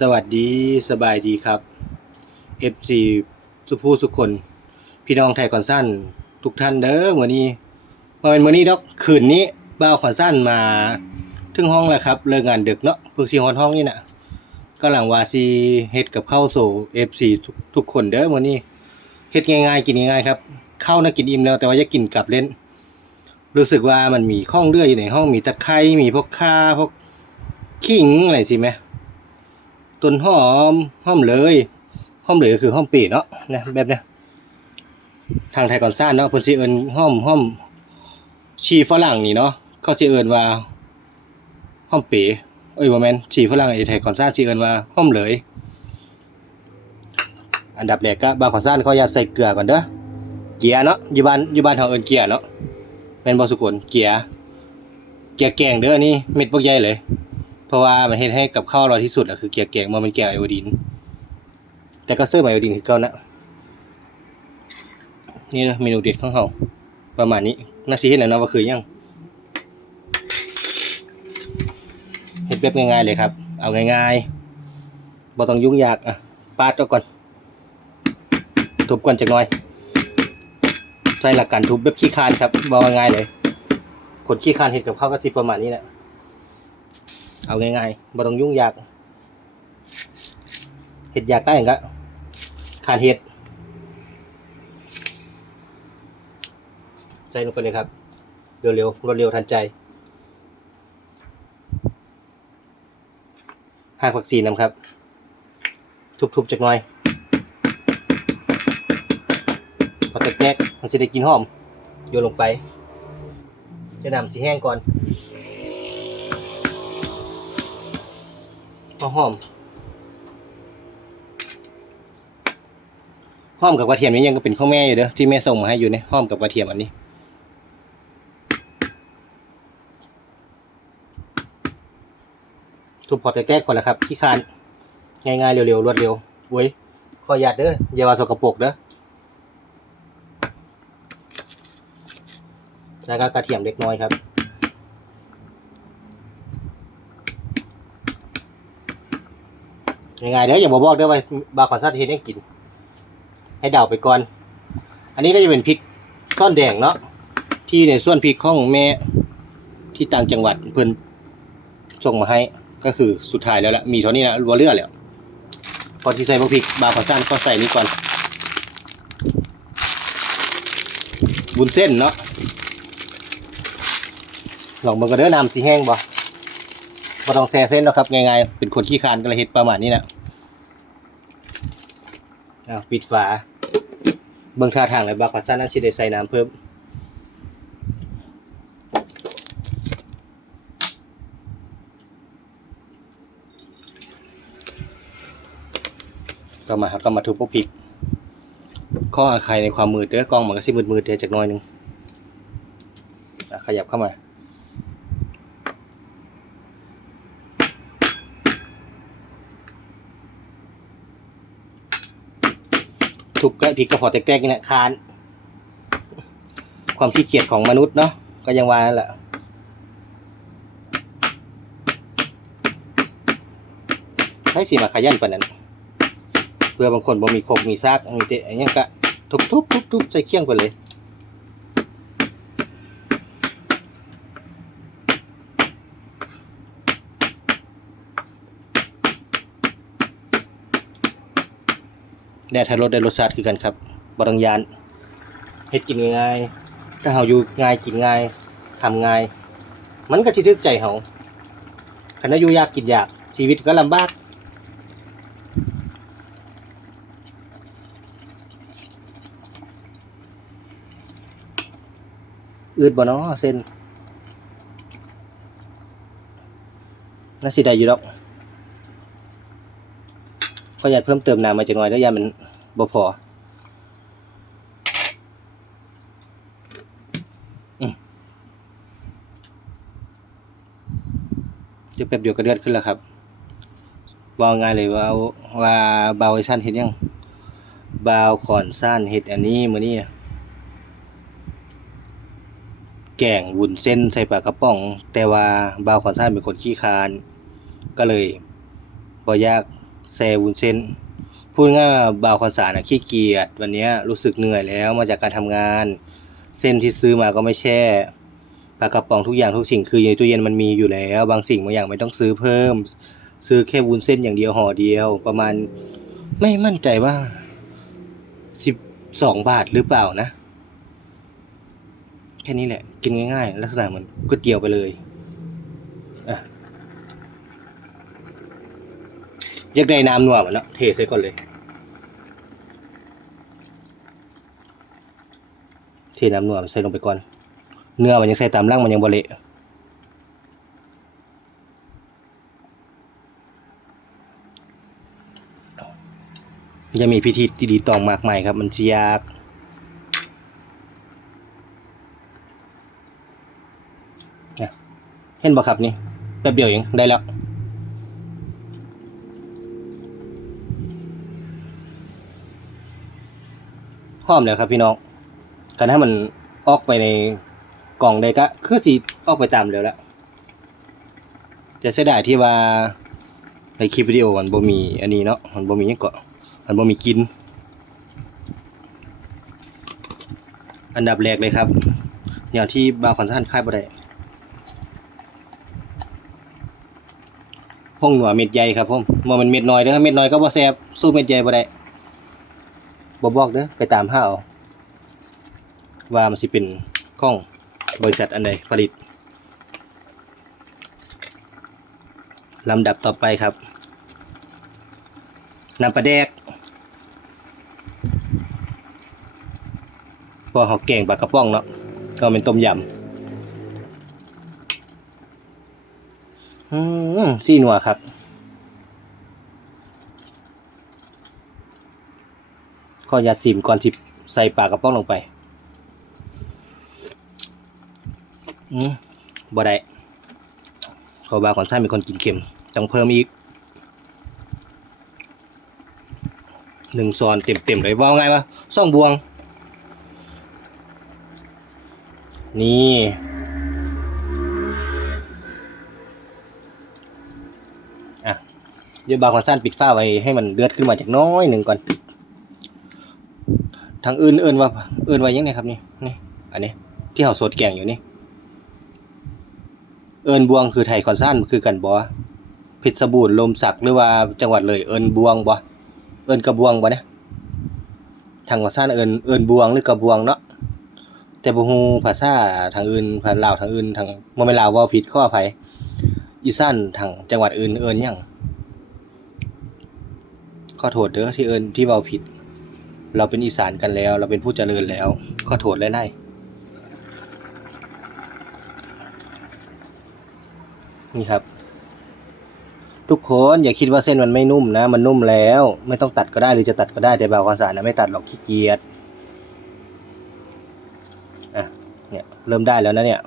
สวัสดีสบายดีครับ FC สุภูสุคน พี่น้องไทยคอนสั้น ทุกท่านเด้อวันนี้มาเป็นวันนี้ดอกคืนนี้บ่าวคอนสั้นมาถึงห้องแล้วครับเลิกงานดึกเนาะเพิ่งสิฮอนห้องนี่น่ะกำลังว่าสิเฮ็ดกับข้าวสู่ FC ทุกทุกคนเด้อวันนี้เฮ็ดง่ายๆ กินง่ายๆครับข้าวน่ะกินอิ่มแล้วแต่ว่าอย่ากินกลับเล่น รู้สึกว่ามันมีข้องเลื่อยอยู่ในห้องมีตะไคร้มีพวกข่าพวกขิงอะไรสิไหม ต้นหอมหอมเลยหอมเลยคือหอมปีเนาะนะแบบเนี้ยทางไทยก่อนซ่านเนาะเพิ่นสิเอิ้นหอมหอมชีฝรั่งนี่เนาะเขาสิเอิ้นว่าหอมปีเอ้ยบ่แม่นชีฝรั่งไอ้ไทยก่อนซ่านสิเอิ้นว่าหอมเลยอันดับแรกก็บางก่อนซ่านเขาอยากใส่เกลือก่อนเด้อเกียเนาะอยู่บ้านอยู่บ้านเฮาเอิ้นเกียเนาะแม่นบ่สุคนเกียเกียแกงเด้ออันนี่เม็ดบักใหญ่เลย เพราะว่ามันเฮ็ดให้กับข้าวอร่อยที่สุดอะคือเกลียแกงมันเป็นแกงไอโอดีน แต่ก็เสื้อไอโอดีนคือเก่านะ นี่นะเมนูเด็ดของเขาประมาณนี้น่าสิเห็นแล้วเนาะว่าคือยังเฮ็ดแบบง่ายๆเลยครับ เอาง่ายๆบ่ต้องยุ่งยากอะปาดก่อนทุบก่อนจักหน่อยใส่หลักการทุบแบบขี้คานครับบ่ว่าง่ายเลยคนขี้คานเฮ็ดกับข้าวก็สิประมาณนี้แหละ เอาง่ายๆบ่ต้องยุ่งยากเห็ดยากได้อย่างก็ขาดเห็ด ใส่ลงไปเลยครับ เร็วๆรวดเร็วทันใจ หากผักชีน้ำครับ ทุบๆจักหน่อยพอแตกๆมันจะได้กินหอม โยนลงไป จะนำสีแห้งก่อน หอมหอมหอมกับกระเทียมนี่ยังก็เป็นข้าวแม่อยู่เด้อที่แม่ส่งมาให้อยู่เนี่ยหอมกับกระเทียมอันนี้ทุบพอแต่แก้ก่อนแหละครับขี้คานง่ายๆเร็วๆรวดเร็วโอ้ยขอหยาดเด้ออย่าว่าสกปรกเด้อแล้วก็กระเทียมเล็กน้อยครับ ยังไงเด้ออย่าบอกบอกเด้อว่าบาคอนซาเทนให้กิน ให้เดาไปก่อน อันนี้ก็จะเป็นพริกซ่อนแดงเนาะที่ในส่วนพริกของแม่ที่ต่างจังหวัดเพิ่นส่งมาให้ก็คือสุดท้ายแล้วละมีเท่านี้นะรัวเลือแล้วพอที่ใส่พวกพริกบาคอนซานก็ใส่นี่ก่อนบุญเส้นเนาะลองเบิ่งก็เด้อน้ำสีแห้งบ่ บ่ต้องแซ่เส้นแล้วครับง่ายๆเป็นคนขี้คานก็เลยเฮ็ดประมาณนี้นะอาปิดฝา เบิ่งท่าทางเลยบาคอนซันนั้นสิได้ใส่น้ำเพิ่มก็มาครับก็มาทุบพวกพริกข้ออาใครในความมืดเด้อกล้องมันก็สิมืดๆเด้อจักหน่อยหนึงอะขยับเข้ามา ทุบก็พริกกระพอแตกๆนี่แหละคาน ความขี้เกียจของมนุษย์เนาะก็ยังว่านั่นแหละให้สีมาขยันปะนั้น เพื่อบางคนบ่มีโคกมีซากมีเตะอันยังก็ทุบทุบทุบทุบใส่เคี่ยงไปเลย แดดไทยรสได้รสชาติคือกันครับบรังยานเฮ็ดกินง่ายๆถ้าเฮาอยู่ง่ายกินง่ายทำง่าย มันก็สิถึกใจเฮาคันอยู่ยากกินยาก ชีวิตก็ลำบากอืดบ่เนาะเส้นน่าสิได้อยู่ดอก ออยากเพิ่มเติมน้ำมาจักหน่อยแล้วยามันบ่พออืมเดี๋ยวแป๊บเดียวก็เดือดขึ้นแล้วครับว่าง่ายเลยว่าว่าบาวไอชันเฮ็ดยังบาวขอนซ่านเฮ็ดอันนี้มือนี้แกงวุ้นเส้นใส่ปลากระป๋อง แต่ว่าบาวขอนซ่านเป็นคนขี้คาน ก็เลยบ่ยาก แซวุนเส้นพูดง่ายบ่าวคอนสารนะขี้เกียจวันนี้รู้สึกเหนื่อยแล้วมาจากการทำงาน เส้นที่ซื้อมาก็ไม่แช่ปลากระป๋องทุกอย่างทุกสิ่งคืออยู่ในตู้เย็นมันมีอยู่แล้ว บางสิ่งบางอย่างไม่ต้องซื้อเพิ่ม ซื้อแค่วุ้นเส้นอย่างเดียวห่อเดียว ประมาณไม่มั่นใจว่าสิบสองบาทหรือเปล่านะ แค่นี้แหละ กินง่ายๆ ลักษณะเหมือนก๋วยเตี๋ยวไปเลยอะ อยากได้น้ำนัวมันเนาะเทใส่ก่อนเลย เทน้ำนัวใส่ลงไปก่อน เนื้อมันยังใส่ตามร่างมันยังบเละยังมีพิธีดีๆตองมากมายครับ มันจะยากเนี่ยเห็นบ่ครับนี่แป๊บเดียวเองได้แล้ว พร้อมแล้วครับพี่น้องการให้มันออกไปในกล่องได้ก็คือสีออกไปตามเร็วแล้วจะเสียดายที่ว่าในคลิปวิดีโอมันบ่มีอันนี้เนาะมันบ่มีหยังเกาะมันบ่มีกิน อันดับแรกเลยครับอย่างที่บาคอนซันค่ายบ่ได้พงหนัวเม็ดใหญ่ครับผมบ่มันเม็ดน้อยเด้อเม็ดน้อยก็บ่แซ่บสู้เม็ดใหญ่บ่ได้ บ่บอกเด้อไปตามหาเอาว่ามันสิเป็นข้องบริษัทอันใดผลิตลำดับต่อไปครับน้ำปลาแดกพอเขาแกงปลากระป๋องเนาะก็เป็นต้มยำอืมซี่หนัวครับ ขออย่าซิมก่อนที่ใส่ปลากระป๋องลงไป อืมบ่ได้ขาบาก่อนท่านเป็นคนกินเค็มต้องเพิ่มอีกหนึ่งซอนเต็มๆเลยว่าไงวะซ่องบวง นี่อะเดี๋ยวบาคอนสั้นปิดฝ้าไว้ให้มันเดือดขึ้นมาจากน้อยหนึ่งก่อน ทางอื่นเอินว่าเอินว่ายังไงครับนี่นี่อันนี้ ที่เขาสดแกงอยู่นี่ เอินบวงคือไทยคอนสั้นคือกันบ่เพชรบูรลมสักหรือว่าจังหวัดเลยเอินบวงบ่เอินกระบวงบ่เนี่ยทางคอนสั้นเอินเอินบวงหรือกระบวงเนาะแต่บ่ฮู้ภาษาทางอื่นภาษาลาวทางอื่นทางบ่แม่นลาวเว้าผิดขออภัยอีสานทางจังหวัดอื่นเอินหยังขอโทษเด้อที่เอินที่เว้าผิด เราเป็นอีสานกันแล้ว เราเป็นผู้เจริญแล้วขอโทษหลายๆนี่ครับ ทุกคนอย่าคิดว่าเส้นมันไม่นุ่มนะ มันนุ่มแล้ว ไม่ต้องตัดก็ได้หรือจะตัดก็ได้แต่บางควาสาดนะไม่ตัดหรอกขี้เกียจอะเนี่ยเริ่มได้แล้วนะเนี่ย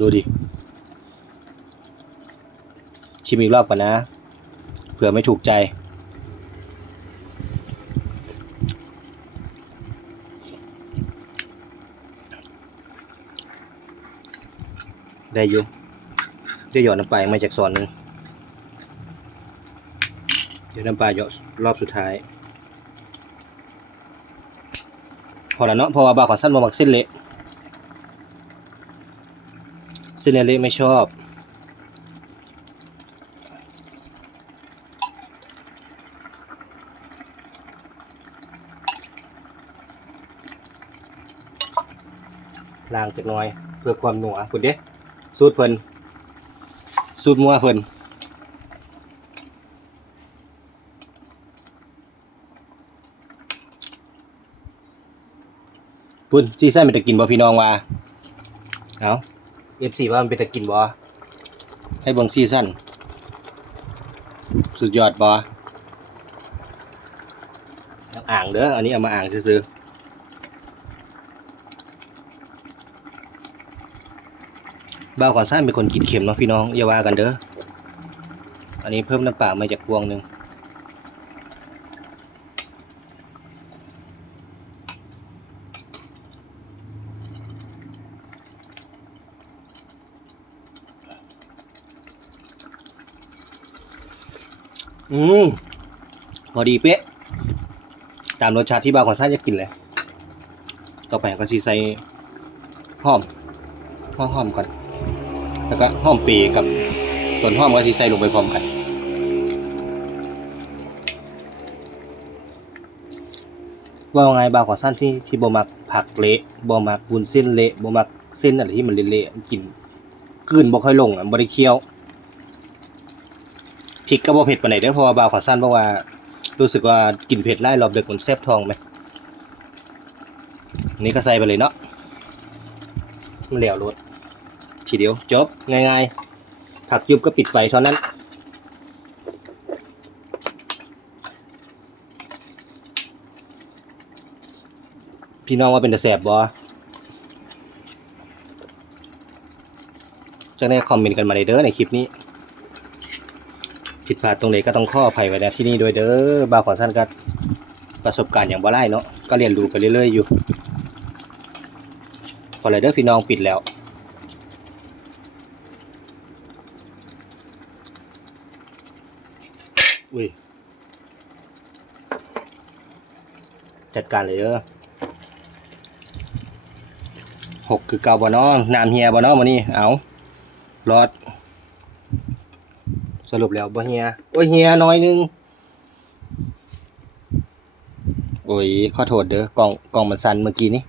ดูดิชิมอีกรอบก่อนนะเผื่อไม่ถูกใจ ได้อยู่เดี๋ยวหยอดน้ำปลามาจากซอนหนึงเดี๋ยวน้ำปลาหยอดรอบสุดท้าย พอแล้วเนาะพราะว่าบาขอนสั้นมาหมักเส้นเละเส้นเละไม่ชอบล้างจักน่อย เพื่อความหนัวคุณเด้ สูตรเพิ่นสูตรมัวเพิ่นปุ่นซีซั่นเป็นตะกินบ่พี่น้องว่าเอาเอฟซีว่ามันเป็นตะกินบ่ให้เบิ่งซีซั่นสุดยอดบ่อ่างเด้ออันนี้เอามาอ่างซื้อๆ บ่าวขอนซ่านเป็นคนกินเค็มเนาะพี่น้องอย่าว่ากันเด้ออันนี้เพิ่มน้ำเปล่ามาจากพวงหนึ่งอืมพอดีเป๊ะ ตามรสชาติที่บ่าวของซ่าจะกินเลย ต่อไปก็ซีใส่หอมหอมหอมก่อน แล้วก็หอมปีกับต้นห้อมก็ซีใส่ลงไปพร้อมกัน ว่าไงบาวของสั้นที่ที่บ่มักผักเละบ่มักวุ้นเส้นเละบ่มักเส้นอะไรที่มันเละๆกินกลืนบ่ค่อยลงอะบ่ได้เคี้ยวพริกก็บ่เผ็ดปานใดเด้อเพราะว่าบาวของสั้นบอกว่ารู้สึกว่ากินเผ็ดไล่รอบดึกมันแซ่บทองไหมนี่ก็ใส่ไปเลยเนาะมันเหลวรส ทีเดียว จบ ง่ายๆ ผักยุบก็ปิดไฟเท่านั้น พี่น้องว่าเป็นตะแสบบ่จะได้คอมเมนต์กันมาเลยเด้อในคลิปนี้ ผิดพลาดตรงไหนก็ต้องข้ออภัยไว้นะที่นี่โดยเด้อบาขอนสั้นก็ประสบการณ์อย่างบ่ไล่เนาะก็เรียนรู้ไปเรื่อยๆอยู่พอเลยเด้อพี่น้องปิดแล้ว อุ้ย จัดการเลยเด้อหกคือเก่าบ่น้องน้ำเฮียบ่น้องวันนี้เอารอด สรุปแล้วบ่เฮียโอ้ยเฮียน้อยนึงโอ้ยขอโทษเด้อกล่องกล่องมันสั่นเมื่อกี้นี้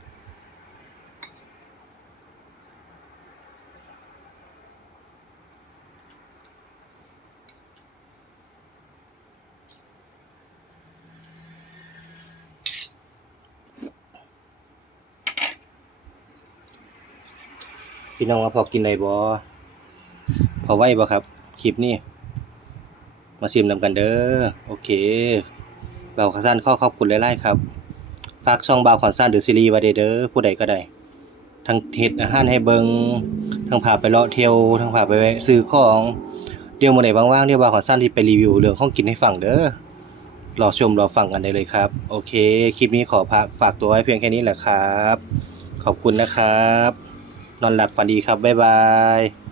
พี่น้องว่าพอกินได้บ่พอไหวบ่ครับ คลิปนี้มาซิมนำกันเด้อ โอเคบ่าวขอนสั้นข้อขอบคุณหลายๆครับ ฝากช่องบ่าวขอนสั้นหรือซีรีส์ไว้เด้อ ผู้ใดก็ได้ ทั้งเฮ็ดอาหารให้เบิงทั้งพาไปเลาะเที่ยว ทั้งพาไปซื้อของ เดี๋ยวมื้อไหนว่างๆเดี๋ยวบ่าวขอนสั้นที่ไปรีวิวเรื่องของกินให้ฟังเด้อ รอชมรอฟังกันได้เลยครับ โอเค คลิปนี้ขอพักฝากตัวไว้เพียงแค่นี้แหละครับ ขอบคุณนะครับ นอนหลับฝันดีครับ บ๊ายบาย